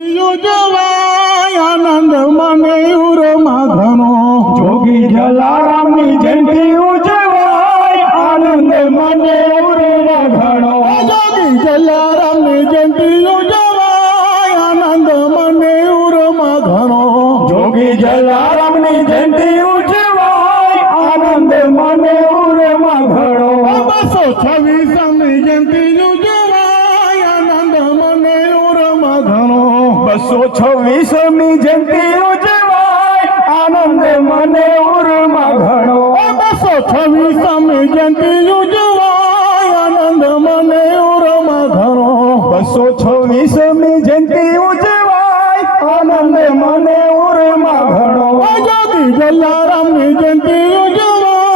ઉજવાય આનંદ મને ઉરમાં ઘણો જોગી જલારામની જયંતિ ઉજવાય આનંદ મને ઉરમાં ઘણો જોગી જલારામની જયંતિ ઉજવાય આનંદ મને ઉરમાં ઘણો જોગી જલારામની જયંતિ ઉજવાય આનંદ મને ઉરમાં ઘણો 226મી જયંતિ ઉજવાય આનંદ મને ઉરમાં ઘણો 226મી જયંતિ ઉજવાય આનંદ મને ઉરમાં ઘણો 226મી જયંતિ ઉજવાય આનંદ મને ઉરમાં ઘણો 226મી જયંતિ ઉજવાય આનંદ મને ઉરમાં ઘણો જોગી જલારામની જયંતિ ઉજવાય